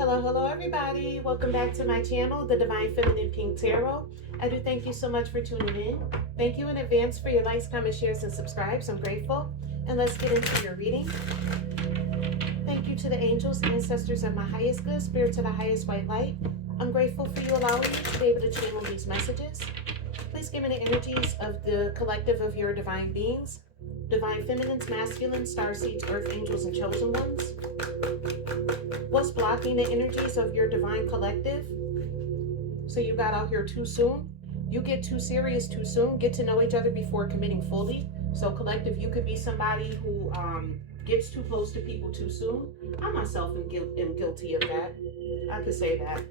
Hello, everybody. Welcome back to my channel, The Divine Feminine Pink Tarot. I do thank you so much for tuning in. Thank you in advance for your likes, comments, shares, and subscribes. I'm grateful. And let's get into your reading. Thank you to the angels and ancestors of my highest good, spirit to the highest white light. I'm grateful for you allowing me to be able to channel these messages. Please give me the energies of the collective of your divine beings. Divine feminines, masculine, star seeds, earth angels, and chosen ones. What's blocking the energies of your divine collective? So you got out here too soon. You get too serious too soon. Get to know each other before committing fully. So collective, you could be somebody who gets too close to people too soon. I myself am guilty of that. I could say that.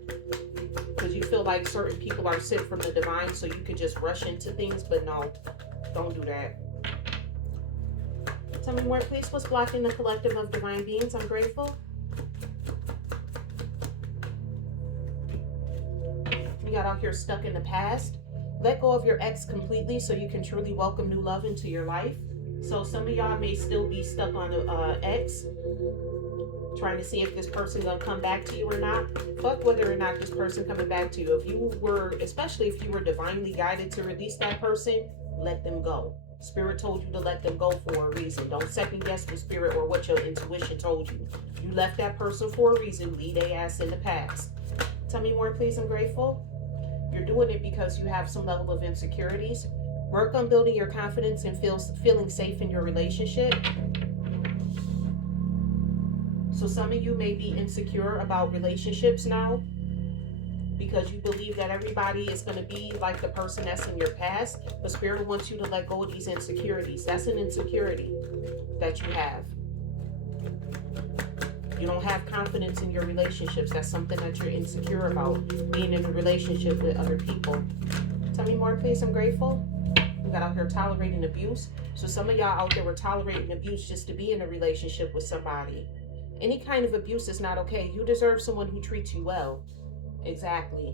Because you feel like certain people are sent from the divine, so you could just rush into things. But no, don't do that. Tell me more, please. What's blocking the collective of divine beings? I'm grateful. You got out here stuck in the past. Let go of your ex completely so you can truly welcome new love into your life. So some of y'all may still be stuck on the ex, trying to see if this person gonna come back to you or not. Fuck whether or not this person coming back to you. If you were, especially if you were divinely guided to release that person, let them go. Spirit told you to let them go for a reason. Don't second guess the spirit or what your intuition told you. You left that person for a reason. Leave their ass in the past. Tell me more, please. I'm grateful. You're doing it because you have some level of insecurities. Work on building your confidence and feeling safe in your relationship. So some of you may be insecure about relationships now because you believe that everybody is going to be like the person that's in your past. But Spirit wants you to let go of these insecurities. That's an insecurity that you have. You don't have confidence in your relationships. That's something that you're insecure about, being in a relationship with other people. Tell me more, please. I'm grateful. You got out here tolerating abuse. So some of y'all out there were tolerating abuse just to be in a relationship with somebody. Any kind of abuse is not okay. You deserve someone who treats you well. Exactly.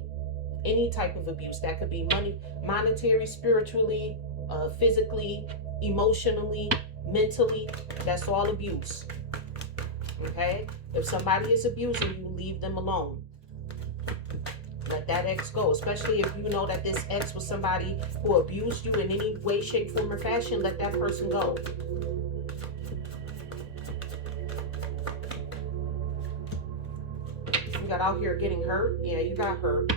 Any type of abuse. That could be money, monetary, spiritually, physically, emotionally, mentally. That's all abuse. Okay? If somebody is abusing you, leave them alone. Let that ex go. Especially if you know that this ex was somebody who abused you in any way, shape, form, or fashion, let that person go. You got out here getting hurt. Yeah, you got hurt.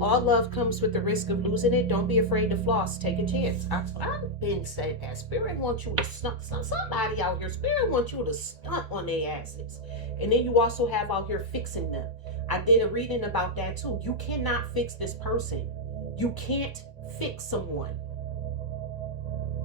All love comes with the risk of losing it. Don't be afraid to floss. Take a chance. I've been said that. Spirit wants you to stunt. Somebody out here, Spirit wants you to stunt on their asses. And then you also have out here fixing them. I did a reading about that too. You cannot fix this person. You can't fix someone.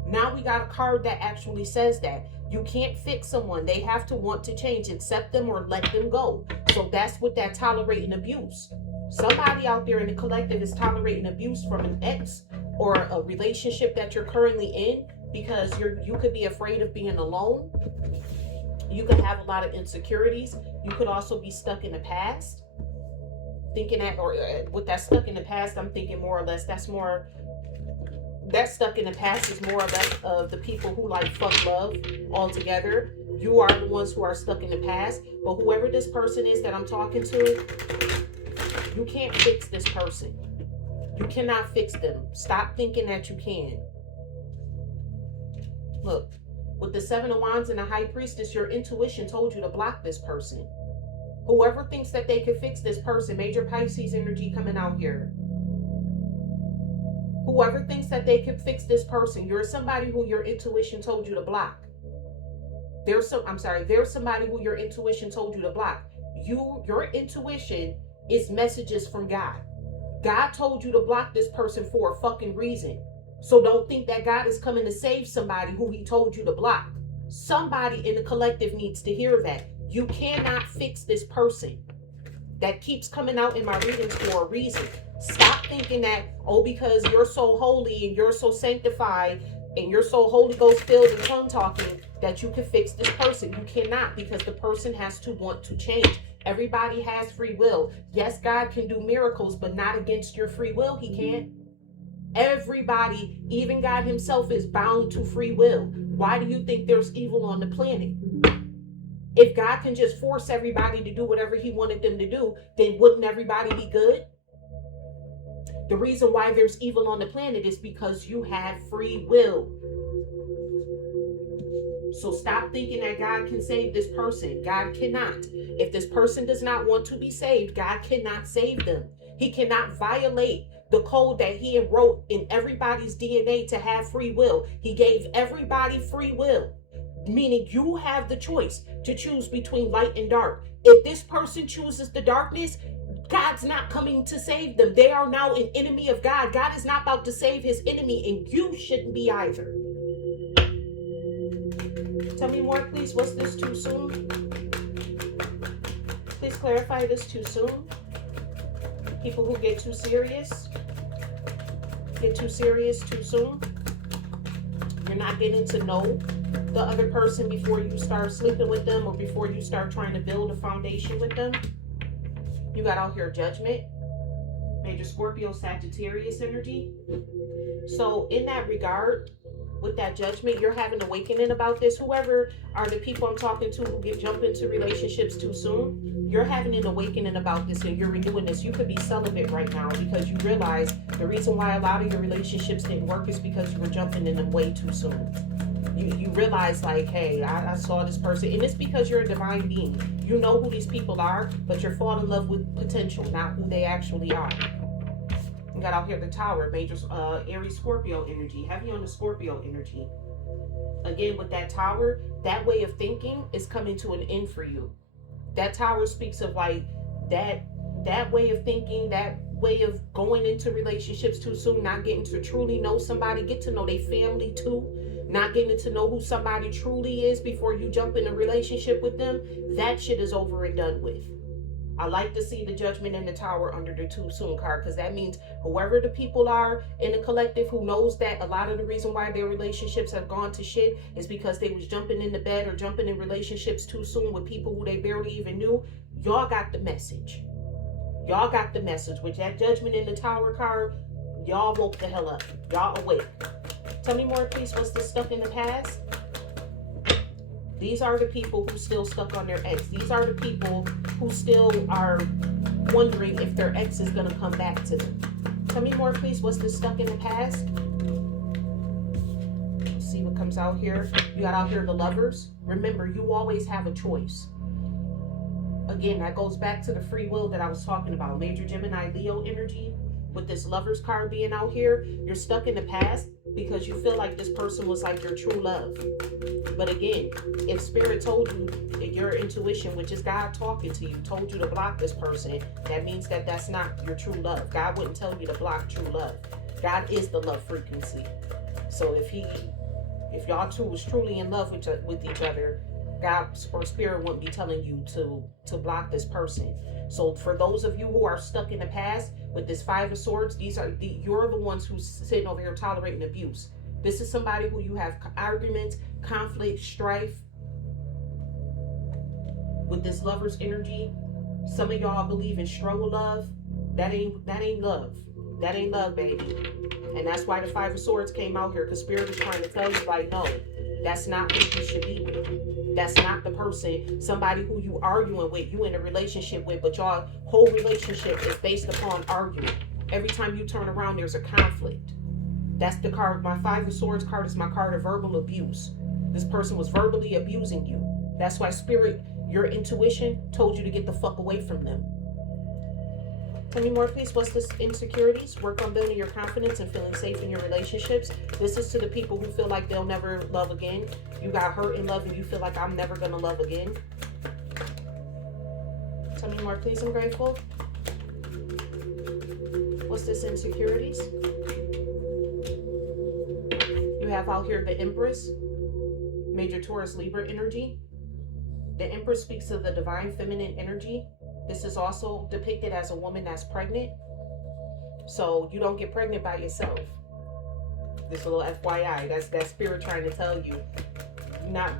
Now we got a card that actually says that. You can't fix someone. They have to want to change. Accept them or let them go. So that's what that tolerating abuse. Somebody out there in the collective is tolerating abuse from an ex or a relationship that you're currently in because you could be afraid of being alone. You could have a lot of insecurities. You could also be stuck in the past. Thinking that, or with that stuck in the past, I'm thinking more or less that stuck in the past is more or less of the people who like fuck love altogether. You are the ones who are stuck in the past. But whoever this person is that I'm talking to, you can't fix this person. You cannot fix them. Stop thinking that you can. Look, with the Seven of Wands and the High Priestess, your intuition told you to block this person. Whoever thinks that they can fix this person, major Pisces energy coming out here. Whoever thinks that they can fix this person, you're somebody who your intuition told you to block. There's somebody who your intuition told you to block. Your intuition is messages from God. God told you to block this person for a fucking reason. So don't think that God is coming to save somebody who he told you to block. Somebody in the collective needs to hear that. You cannot fix this person. That keeps coming out in my readings for a reason. Stop thinking that, oh, because you're so holy and you're so sanctified and you're so Holy Ghost filled and tongue talking that you can fix this person. You cannot, because the person has to want to change. Everybody has free will. Yes, God can do miracles, but not against your free will. He can't. Everybody, even God himself, is bound to free will. Why do you think there's evil on the planet? If God can just force everybody to do whatever he wanted them to do, then wouldn't everybody be good? The reason why there's evil on the planet is because you have free will. So stop thinking that God can save this person. God cannot. If this person does not want to be saved, God cannot save them. He cannot violate the code that he wrote in everybody's DNA to have free will. He gave everybody free will, meaning you have the choice to choose between light and dark. If this person chooses the darkness, God's not coming to save them. They are now an enemy of God. God is not about to save his enemy, and you shouldn't be either. Tell me more, please. Was this too soon? Please clarify this too soon. People who get too serious too soon. You're not getting to know the other person before you start sleeping with them or before you start trying to build a foundation with them. You got out here Judgment, Major Scorpio, Sagittarius energy. So in that regard, with that Judgment, you're having an awakening about this. Whoever are the people I'm talking to who jump into relationships too soon, you're having an awakening about this and you're renewing this. You could be celibate right now because you realize the reason why a lot of your relationships didn't work is because you were jumping in them way too soon. You realize like, hey, I saw this person, and it's because you're a divine being. You know who these people are, but you're falling in love with potential, not who they actually are. You got out here the Tower, Major Aries Scorpio energy, heavy on the Scorpio energy. Again, with that Tower, that way of thinking is coming to an end for you. That Tower speaks of like that way of thinking, that way of going into relationships too soon, not getting to truly know somebody, get to know their family too, not getting to know who somebody truly is before you jump in a relationship with them. That shit is over and done with. I like to see the Judgment and the Tower under the too soon card, because that means whoever the people are in the collective who knows that a lot of the reason why their relationships have gone to shit is because they was jumping in the bed or jumping in relationships too soon with people who they barely even knew. Y'all got the message. Y'all got the message. With that Judgment in the Tower card, y'all woke the hell up. Y'all awake. Tell me more, please. What's this stuck in the past? These are the people who still stuck on their ex. These are the people who still are wondering if their ex is going to come back to them. Tell me more, please. What's this stuck in the past? Let's see what comes out here. You got out here the Lovers. Remember, you always have a choice. Again, that goes back to the free will that I was talking about. Major Gemini, Leo energy. With this Lovers card being out here, you're stuck in the past because you feel like this person was like your true love. But again, if Spirit told you, your intuition, which is God talking to you, told you to block this person, that means that that's not your true love. God wouldn't tell you to block true love. God is the love frequency. So if y'all two was truly in love with each other, God or Spirit wouldn't be telling you to block this person. So for those of you who are stuck in the past with this Five of Swords, you're the ones who's sitting over here tolerating abuse. This is somebody who you have arguments, conflict, strife. With this Lover's energy, some of y'all believe in struggle love. That ain't love. That ain't love, baby. And that's why the Five of Swords came out here, because Spirit is trying to tell you, like, no, that's not who you should be with. That's not the person, somebody who you arguing with, you in a relationship with, but y'all whole relationship is based upon argument. Every time you turn around, there's a conflict. That's the card. My Five of Swords card is my card of verbal abuse. This person was verbally abusing you. That's why Spirit, your intuition, told you to get the fuck away from them. Tell me more, please. What's this? Insecurities. Work on building your confidence and feeling safe in your relationships. This is to the people who feel like they'll never love again. You got hurt in love and you feel like I'm never going to love again. Tell me more, please. I'm grateful. What's this? Insecurities. You have out here the Empress. Major Taurus Libra energy. The Empress speaks of the divine feminine energy. This is also depicted as a woman that's pregnant. So you don't get pregnant by yourself. This little FYI, that's Spirit trying to tell you. You're not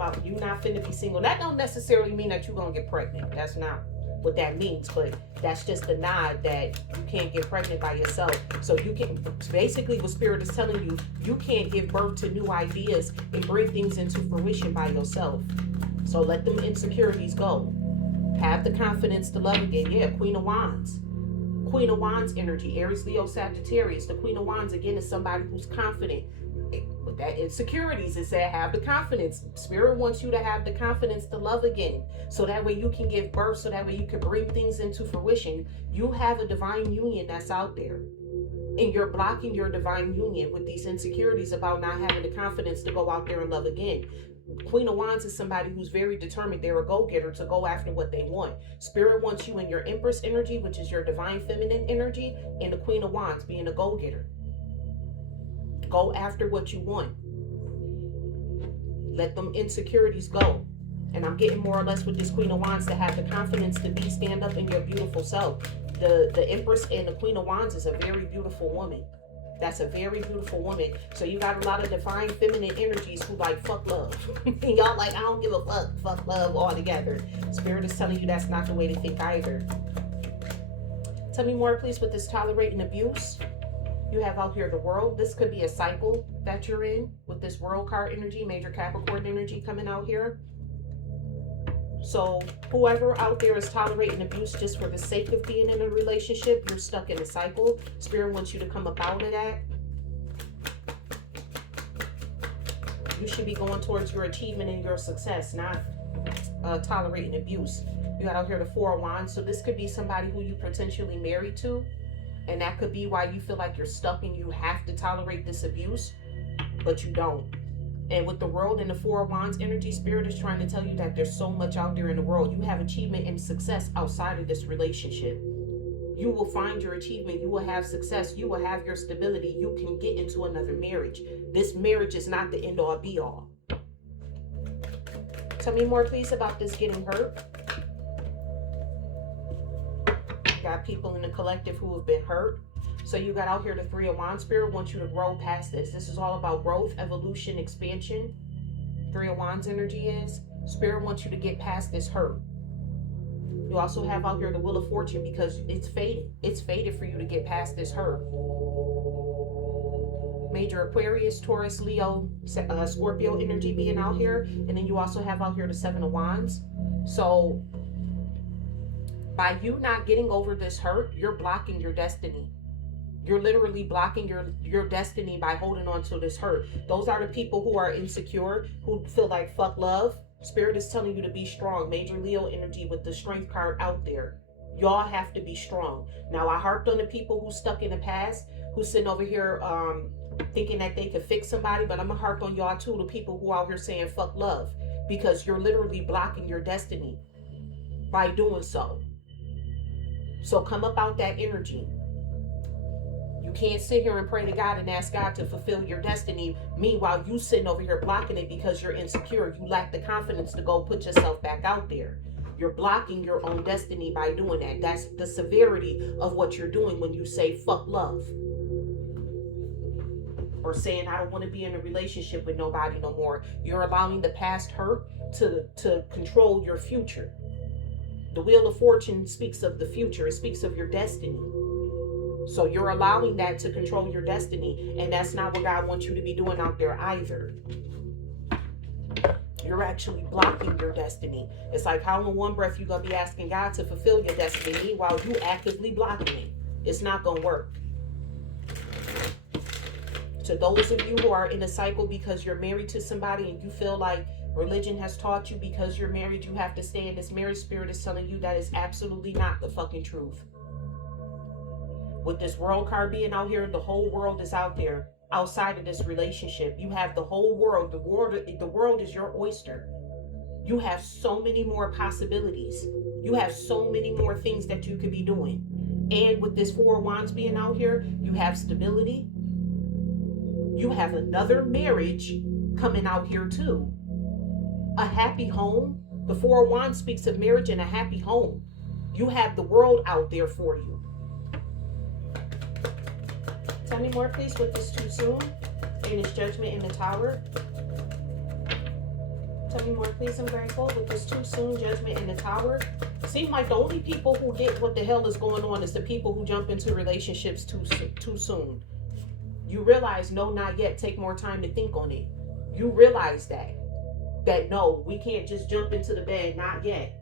finna be single. That don't necessarily mean that you're gonna get pregnant. That's not what that means, but that's just the nod that you can't get pregnant by yourself. So you can, basically what Spirit is telling you, you can't give birth to new ideas and bring things into fruition by yourself. So let them insecurities go. Have the confidence to love again. Yeah, Queen of Wands. Queen of Wands energy, Aries, Leo, Sagittarius. The Queen of Wands, again, is somebody who's confident. With that insecurities, it said have the confidence. Spirit wants you to have the confidence to love again. So that way you can give birth, so that way you can bring things into fruition. You have a divine union that's out there. And you're blocking your divine union with these insecurities about not having the confidence to go out there and love again. Queen of Wands is somebody who's very determined. They're a go-getter to go after what they want. Spirit wants you in your Empress energy, which is your divine feminine energy, and the Queen of Wands being a go-getter. Go after what you want. Let them insecurities go. And I'm getting more or less with this Queen of Wands to have the confidence to stand up in your beautiful self. The Empress and the Queen of Wands is a very beautiful woman. That's a very beautiful woman. So you got a lot of divine feminine energies who like fuck love. And y'all like, I don't give a fuck love altogether. Spirit is telling you that's not the way to think either. Tell me more, please, with this tolerating abuse. You have out here the World. This could be a cycle that you're in with this World card energy, major Capricorn energy coming out here. So whoever out there is tolerating abuse just for the sake of being in a relationship, you're stuck in a cycle. Spirit wants you to come up out of that. You should be going towards your achievement and your success, not tolerating abuse. You got out here the Four of Wands. So this could be somebody who you potentially married to. And that could be why you feel like you're stuck and you have to tolerate this abuse, but you don't. And with the World and the Four of Wands energy, Spirit is trying to tell you that there's so much out there in the world. You have achievement and success outside of this relationship. You will find your achievement. You will have success. You will have your stability. You can get into another marriage. This marriage is not the end all be all. Tell me more, please, about this getting hurt. Got people in the collective who have been hurt. So you got out here the Three of Wands. Spirit wants you to grow past this. This is all about growth, evolution, expansion. Three of Wands energy is. Spirit wants you to get past this hurt. You also have out here the Wheel of Fortune because it's fated. It's fated for you to get past this hurt. Major Aquarius, Taurus, Leo, Scorpio energy being out here. And then you also have out here the Seven of Wands. So by you not getting over this hurt, you're blocking your destiny. You're literally blocking your destiny by holding on to this hurt. Those are the people who are insecure, who feel like fuck love. Spirit is telling you to be strong. Major Leo energy with the Strength card out there. Y'all have to be strong. Now, I harped on the people who stuck in the past, who sitting over here thinking that they could fix somebody, but I'm going to harp on y'all too, the people who out here saying fuck love, because you're literally blocking your destiny by doing so. So come up out that energy. You can't sit here and pray to God and ask God to fulfill your destiny. Meanwhile, you sitting over here blocking it because you're insecure. You lack the confidence to go put yourself back out there. You're blocking your own destiny by doing that. That's the severity of what you're doing when you say fuck love. Or saying I don't want to be in a relationship with nobody no more. You're allowing the past hurt to control your future. The Wheel of Fortune speaks of the future. It speaks of your destiny. So you're allowing that to control your destiny. And that's not what God wants you to be doing out there either. You're actually blocking your destiny. It's like how in one breath you're going to be asking God to fulfill your destiny. Meanwhile, you actively blocking it. It's not going to work. To those of you who are in a cycle because you're married to somebody and you feel like religion has taught you because you're married, you have to stay in this marriage, Spirit is telling you that is absolutely not the fucking truth. With this World card being out here, the whole world is out there outside of this relationship. You have the whole world. The world is your oyster. You have so many more possibilities. You have so many more things that you could be doing. And with this Four of Wands being out here, you have stability. You have another marriage coming out here too. A happy home. The Four of Wands speaks of marriage and a happy home. You have the world out there for you. Tell me more, please, with this too soon. And this Judgment in the Tower. Tell me more, please. I'm grateful. With this too soon, Judgment in the Tower. Seems like the only people who get what the hell is going on is the people who jump into relationships too soon. You realize, no, not yet. Take more time to think on it. You realize that. that no, we can't just jump into the bed, not yet.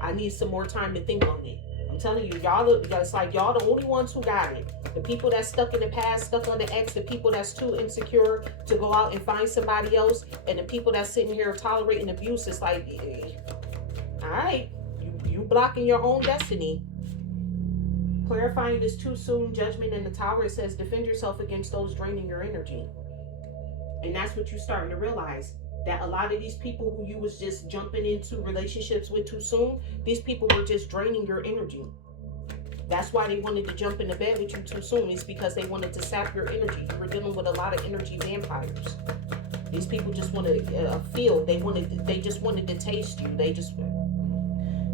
I need some more time to think on it. I'm telling you, it's like y'all the only ones who got it. The people that's stuck in the past, stuck on the ex, the people that's too insecure to go out and find somebody else, and the people that's sitting here tolerating abuse, it's like, all right, you blocking your own destiny. Clarifying this too soon, judgment in the tower, it says defend yourself against those draining your energy. And that's what you're starting to realize. That a lot of these people who you was just jumping into relationships with too soon, these people were just draining your energy. That's why they wanted to jump into bed with you too soon. It's because they wanted to sap your energy. You were dealing with a lot of energy vampires. These people just wanted to feel. They just wanted to taste you.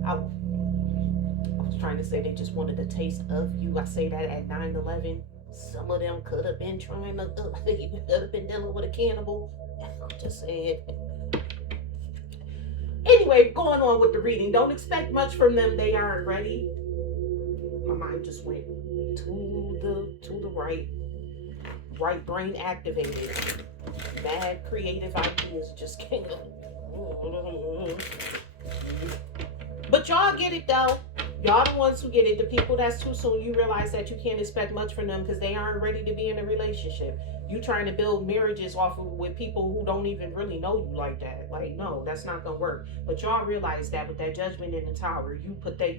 I was trying to say they just wanted a taste of you. I say that at 9/11. Some of them could have been trying to, you could have been dealing with a cannibal. I'm just saying. Anyway, going on with the reading. Don't expect much from them. They aren't ready. My mind just went to the right brain activated. Mad creative ideas just came up. But y'all get it though. Y'all the ones who get it. The people that's too soon, you realize that you can't expect much from them because they aren't ready to be in a relationship. You trying to build marriages off of with people who don't even really know you like that. Like, no, that's not gonna work. But y'all realize that with that judgment in the tower, you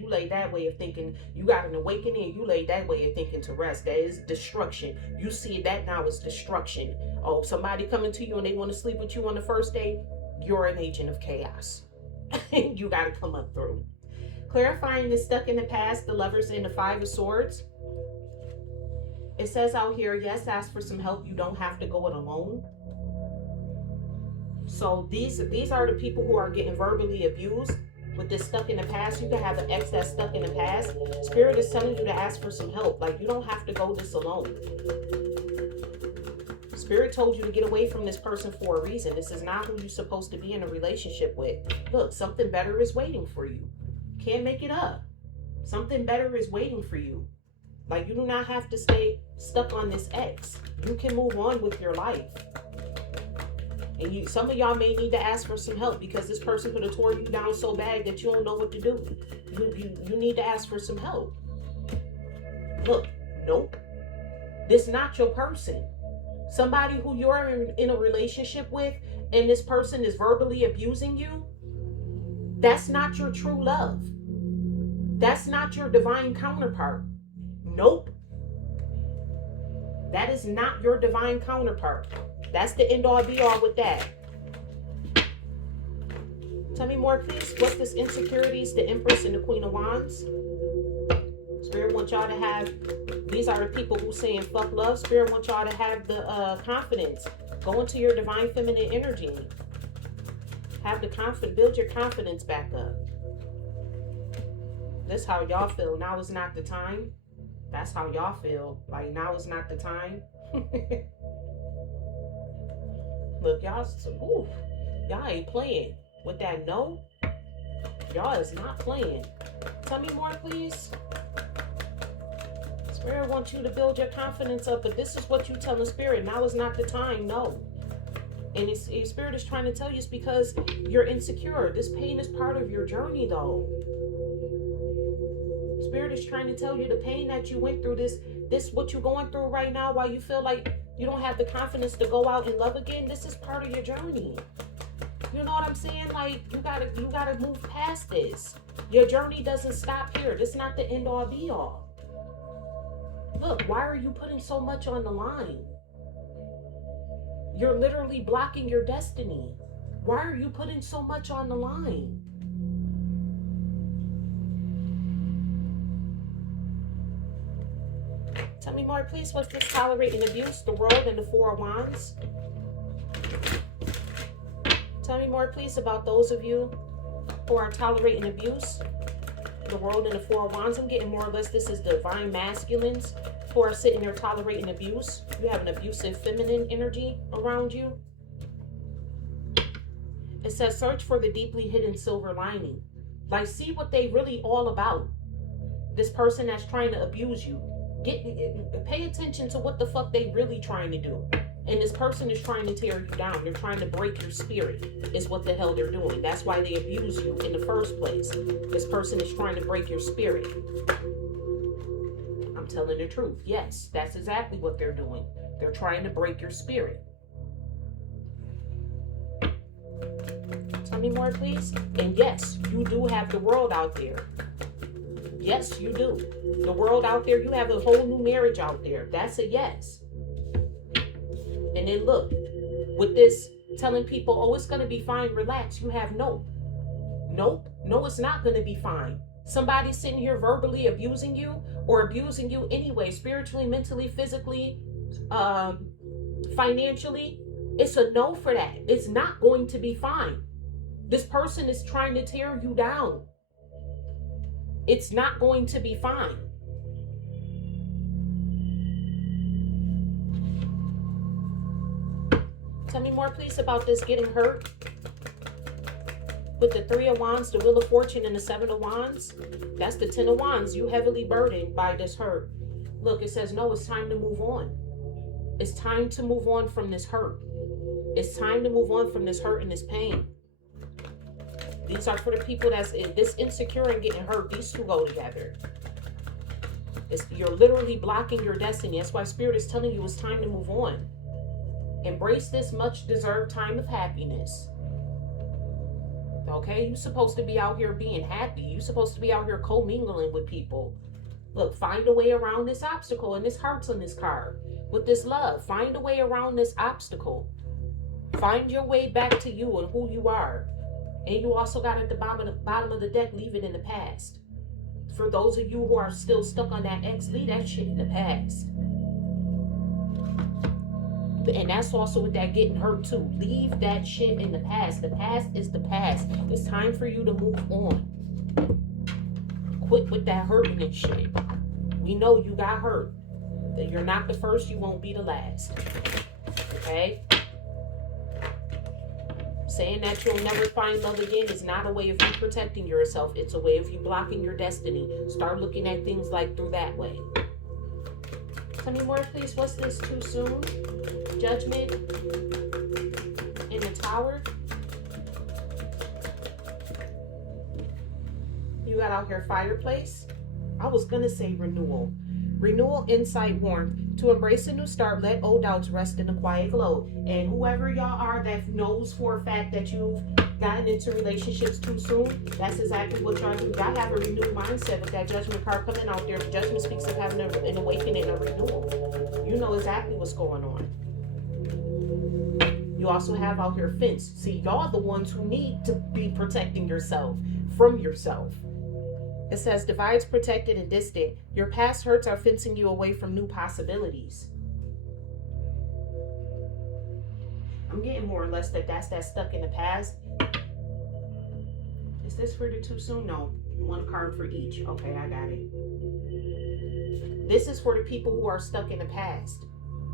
lay that way of thinking, you got an awakening, you lay that way of thinking to rest. That is destruction. You see that now as destruction. Oh, somebody coming to you and they want to sleep with you on the first day, you're an agent of chaos. You gotta come up through. Clarifying the stuck in the past, the Lovers and the Five of Swords. It says out here, yes, ask for some help. You don't have to go it alone. So these are the people who are getting verbally abused. With this stuck in the past, you can have an ex that's stuck in the past. Spirit is telling you to ask for some help. Like, you don't have to go this alone. Spirit told you to get away from this person for a reason. This is not who you're supposed to be in a relationship with. Look, something better is waiting for you. Can't make it up. Something better is waiting for you. Like, you do not have to stay stuck on this ex. You can move on with your life. And some of y'all may need to ask for some help because this person could have tore you down so bad that you don't know what to do. You need to ask for some help. Look, nope. This is not your person. Somebody who you're in a relationship with and this person is verbally abusing you, that's not your true love. That's not your divine counterpart. Nope. That is not your divine counterpart. That's the end all be all with that. Tell me more, please. What's this insecurities, the Empress and the Queen of Wands? Spirit wants y'all to have, these are the people who saying fuck love. Spirit wants y'all to have the confidence. Go into your divine feminine energy. Have the confidence, build your confidence back up. That's how y'all feel. Now is not the time. That's how y'all feel. Like, now is not the time. Look, y'all ain't playing with that no. Y'all is not playing. Tell me more, please. Spirit wants you to build your confidence up, but this is what you tell the Spirit. Now is not the time. No. And Spirit is trying to tell you it's because you're insecure. This pain is part of your journey, though. Spirit is trying to tell you the pain that you went through, this what you're going through right now, while you feel like you don't have the confidence to go out and love again. This is part of your journey. You know what I'm saying? Like, you gotta move past this. Your journey doesn't stop here. This is not the end all be all. Look, why are you putting so much on the line? You're literally blocking your destiny. Why are you putting so much on the line? Tell me more, please. What's this tolerating abuse, the World and the Four of Wands? Tell me more, please, about those of you who are tolerating abuse, the World and the Four of Wands. I'm getting more or less this is divine masculines who are sitting there tolerating abuse. You have an abusive feminine energy around you. It says, search for the deeply hidden silver lining. Like, see what they really all about. This person that's trying to abuse you. Pay attention to what the fuck they really trying to do. And this person is trying to tear you down. They're trying to break your spirit, is what the hell they're doing. That's why they abuse you in the first place. This person is trying to break your spirit. I'm telling the truth. Yes, that's exactly what they're doing. They're trying to break your spirit. Tell me more, please. And yes, you do have the world out there. Yes, you do. The world out there, you have a whole new marriage out there. That's a yes. And then look, with this telling people, oh, it's going to be fine, relax, you have no. Nope. No, it's not going to be fine. Somebody sitting here verbally abusing you or abusing you anyway, spiritually, mentally, physically, financially. It's a no for that. It's not going to be fine. This person is trying to tear you down. It's not going to be fine. Tell me more, please, about this getting hurt. With the 3 of Wands, the Wheel of Fortune, and the 7 of Wands. That's the 10 of Wands. You heavily burdened by this hurt. Look, it says, no, it's time to move on. It's time to move on from this hurt. It's time to move on from this hurt and this pain. These are for the people that's this insecure and getting hurt. These two go together. You're literally blocking your destiny. That's why Spirit is telling you it's time to move on. Embrace this much deserved time of happiness. Okay, you're supposed to be out here being happy. You're supposed to be out here co-mingling with people. Look, find a way around this obstacle, and this heart's on this card. With this love, find a way around this obstacle. Find your way back to you and who you are. And you also got at the bottom of the deck, leave it in the past. For those of you who are still stuck on that ex, leave that shit in the past. And that's also with that getting hurt too. Leave that shit in the past. The past is the past. It's time for you to move on. Quit with that hurting and shit. We know you got hurt. That you're not the first, you won't be the last. Okay? Saying that you'll never find love again is not a way of you protecting yourself. It's a way of you blocking your destiny. Start looking at things like through that way. Tell me more, please. What's this? Too soon? Judgment in the Tower. You got out here fireplace. I was going to say renewal. Renewal, insight, warmth. To embrace a new start, let old doubts rest in a quiet glow. And whoever y'all are that knows for a fact that you've gotten into relationships too soon, that's exactly what y'all do. Y'all have a renewed mindset with that Judgment card coming out there. The Judgment speaks of having an awakening, a renewal. You know exactly what's going on. You also have out here fence. See, y'all the ones who need to be protecting yourself from yourself. It says divides protected and distant. Your past hurts are fencing you away from new possibilities. I'm getting more or less that's that stuck in the past. Is this for the too soon? No. One card for each. Okay, I got it. This is for the people who are stuck in the past.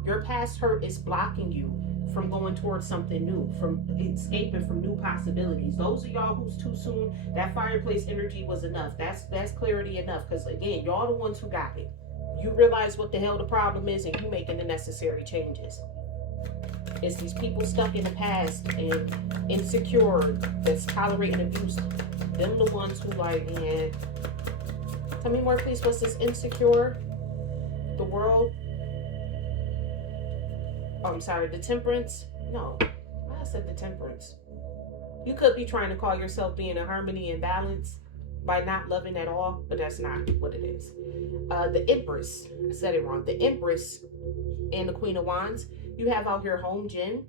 Your past hurt is blocking you from going towards something new, from escaping from new possibilities. Those of y'all who's too soon, that fireplace energy was enough. That's clarity enough. Because again, y'all the ones who got it. You realize what the hell the problem is, and you making the necessary changes. It's these people stuck in the past and insecure that's tolerating abuse. Them the ones who like, yeah. Tell me more, please. What's this? Insecure? The world? Oh, I'm sorry, the Temperance? No, I said the Temperance. You could be trying to call yourself being in harmony and balance by not loving at all, but that's not what it is. The Empress, I said it wrong. The Empress and the Queen of Wands. You have out here home gym,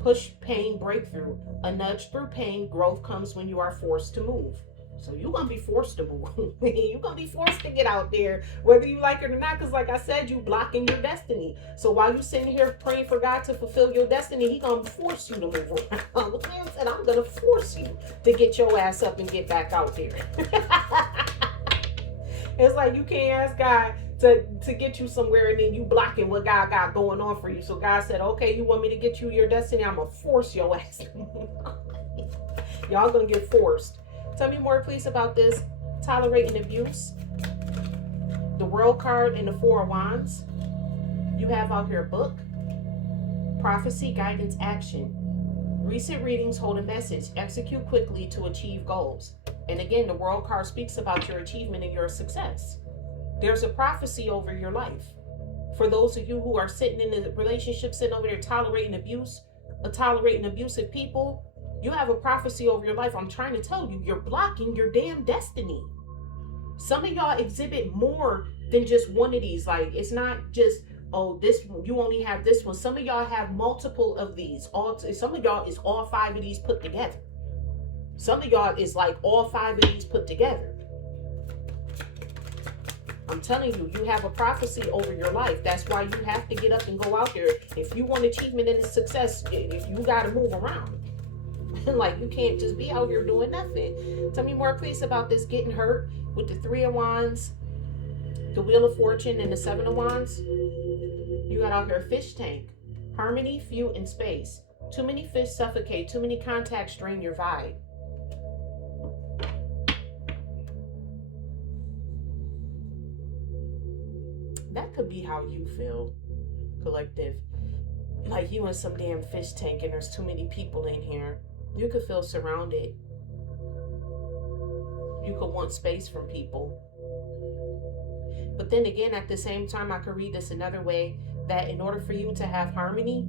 push, pain, breakthrough. A nudge through pain, growth comes when you are forced to move. So you're going to be forced to move. You're going to be forced to get out there, whether you like it or not, because like I said, you blocking your destiny. So while you're sitting here praying for God to fulfill your destiny, He's going to force you to move around. The man said, I'm going to force you to get your ass up and get back out there. It's like you can't ask God to get you somewhere and then you blocking what God got going on for you. So God said, okay, you want me to get you your destiny? I'm going to force your ass. Y'all going to get forced. Tell me more, please, about this. Tolerating abuse. The World card and the Four of Wands. You have out here a book. Prophecy, guidance, action. Recent readings hold a message. Execute quickly to achieve goals. And again, the world card speaks about your achievement and your success. There's a prophecy over your life. For those of you who are sitting in a relationship, sitting over there tolerating abuse, tolerating abusive people, you have a prophecy over your life. I'm trying to tell you, you're blocking your damn destiny. Some of y'all exhibit more than just one of these. Like, it's not just, oh, this one, you only have this one. Some of y'all have multiple of these. Some of y'all is all 5 of these put together. Some of y'all is like all 5 of these put together. I'm telling you, you have a prophecy over your life. That's why you have to get up and go out there. If you want achievement and success, if you got to move around. Like, you can't just be out here doing nothing. Tell me more, please, about this getting hurt with the 3 of Wands, the Wheel of Fortune, and the 7 of Wands. You got out here a fish tank. Harmony, few, and space. Too many fish suffocate. Too many contacts drain your vibe. That could be how you feel, collective. Like you in some damn fish tank and there's too many people in here. You could feel surrounded. You could want space from people. But then again, at the same time, I could read this another way, that in order for you to have harmony,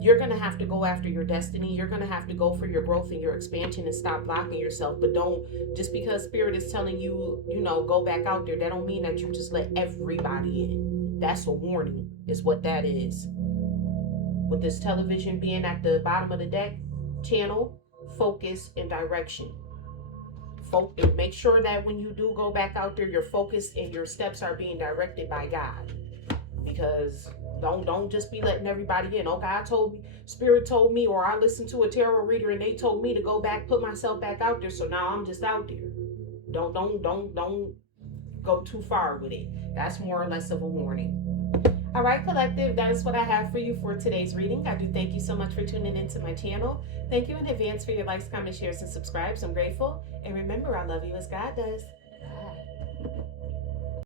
you're going to have to go after your destiny. You're going to have to go for your growth and your expansion and stop blocking yourself. But don't, just because Spirit is telling you, you know, go back out there, that don't mean that you just let everybody in. That's a warning, is what that is. With this television being at the bottom of the deck, channel, focus, and direction. Make sure that when you do go back out there, your focus and your steps are being directed by God. Because don't just be letting everybody in. Oh, God told me, Spirit told me, or I listened to a tarot reader and they told me to go back, put myself back out there. So now I'm just out there. Don't go too far with it. That's more or less of a warning. All right, collective, that is what I have for you for today's reading. I do thank you so much for tuning into my channel. Thank you in advance for your likes, comments, shares, and subscribes. I'm grateful. And remember, I love you as God does.